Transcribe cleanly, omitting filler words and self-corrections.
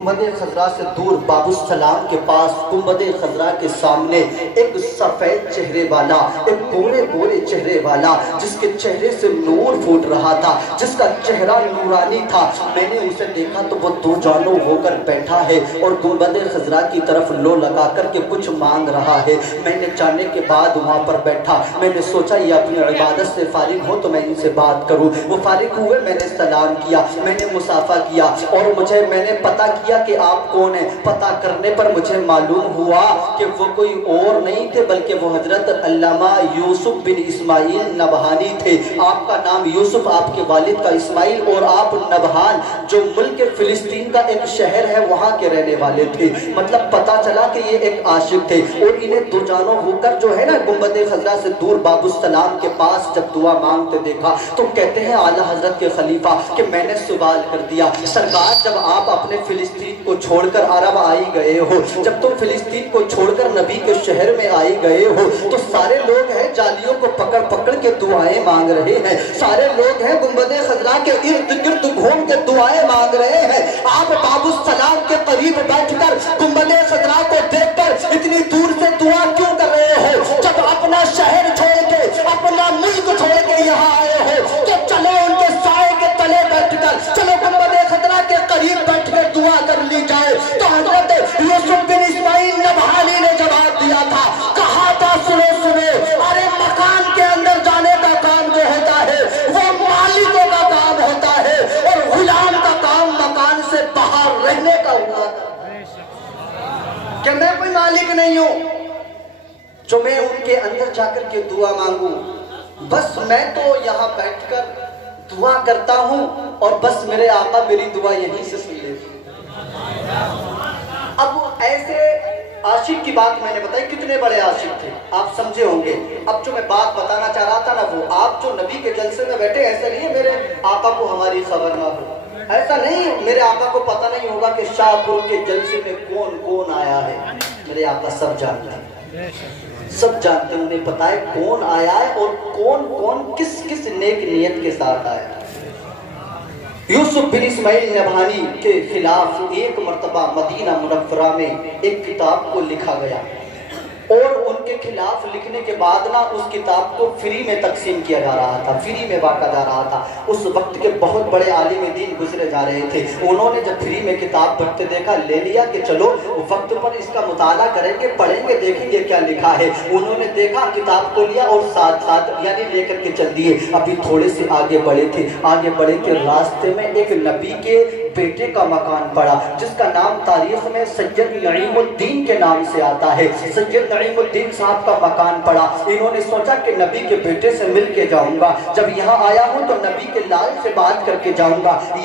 गुंबद खजरा से दूर बाबुस्सलाम के पास गुंबद खजरा के सामने एक सफेद चेहरे वाला, एक गोरे गोरे चेहरे वाला, जिसके चेहरे से नूर फूट रहा था, जिसका चेहरा नूरानी था। मैंने उसे देखा तो वो दो जानों होकर बैठा है और गुंबद खजरा की तरफ लो लगा कर के कुछ मांग रहा है। मैंने जाने के बाद वहाँ पर बैठा, मैंने सोचा ये अपनी इबादत से फारिग हो तो मैं इनसे बात करूँ। वो फारिग हुए, मैंने सलाम किया, मैंने मुसाफा किया और मैंने पता किया कि आप कौन हैं। पता करने पर मुझे मालूम हुआ कि वो कोई और नहीं थे बल्कि वो हजरत अल्लामा यूसुफ बिन इस्माइल नबहानी थे। आपका नाम यूसुफ, आपके वालिद का इस्माइल और आप नबहान, जो मुल्क फिलिस्तीन का एक शहर है, वहाँ के रहने वाले थे। मतलब पता चला कि ये एक आशिक थे और इन्हें दो जानों होकर जो है ना गुंबद खजरा से दूर बाबुस्सलाम के पास जब दुआ मांगते देखा तो कहते हैं आला हजरत के खलीफा कि मैंने सवाल कर दिया, सरकार जब आप अपने फिलिस्तीन को छोड़कर अरब आई गए हो, जब तुम फिलिस्तीन को छोड़कर नबी के शहर में आई गए हो तो सारे लोग हैं जालियों को पकड़ पकड़ के दुआएं मांग रहे हैं, सारे लोग हैं गुंबद खजरा के इर्द गिर्द घूम के दुआएं मांग रहे हैं। आप बाबुस्सलाम के करीब बैठकर गुंबद खजरा को देखकर इतनी दूर से दुआ क्यों कर रहे हो? जब अपना शहर छोड़ के, अपना मुल्क छोड़ के यहाँ आए हो तो चलो उनके साए के तले बैठकर, चलो गुंबद खजरा के करीब बैठकर दुआ कर ली जाए। तो हजरत यूसुफ बिन इस्माइल नबहानी ने जवाब दिया था, कहा था सुनो सुनो, अरे मकान के अंदर जाने का काम जो होता है वो मालिकों का काम होता है और गुलाम का काम मकान से बाहर रहने का होता है। कि मैं कोई मालिक नहीं हूं जो मैं उनके अंदर जाकर के दुआ मांगू, बस मैं तो यहाँ बैठकर दुआ करता हूँ और बस मेरे आका मेरी दुआ यहीं से सुन लेते। अब ऐसे आशिक की बात मैंने बताई, कितने बड़े आशिक थे आप समझे होंगे। अब जो मैं बात बताना चाह रहा था ना, वो आप जो नबी के जलसे में बैठे, ऐसा नहीं है मेरे आका को हमारी खबर ना हो, ऐसा नहीं, मेरे आका को पता नहीं होगा कि शाहपुर के जलसे में कौन कौन आया है। मेरे आका सब जानते हैं, सब जानते हैं, उन्हें पता है कौन आया है और कौन कौन किस किस नेक नियत के साथ आया है। यूसुफ बिन इस्माइल नबहानी के खिलाफ एक मर्तबा मदीना मुनव्वरा में एक किताब को लिखा गया और उनके खिलाफ लिखने के बाद ना उस किताब को फ्री में तकसीम किया जा रहा था, फ्री में बांटा जा रहा था। उस वक्त के बहुत बड़े आलिम दीन गुजरे जा रहे थे, उन्होंने जब फ्री में किताब पढ़ते देखा, ले लिया कि चलो वक्त पर इसका मुताला करेंगे, पढ़ेंगे, देखेंगे क्या लिखा है। उन्होंने देखा, किताब को लिया और साथ साथ यानी लेकर के चल दिए। अभी थोड़े से आगे बढ़े थे, आगे बढ़े थे, रास्ते में एक नबी के बेटे का मकान पड़ा जिसका नाम तारीख में सैयद नईमुद्दीन के नाम से आता है। सैयद नईमुद्दीन साहब का मकान पड़ा। इन्होंने सोचा कि नबी के बेटे से मिल के जाऊंगा, जब यहाँ आया हूँ तो नबी के लाल से बात करके जाऊंगा। ये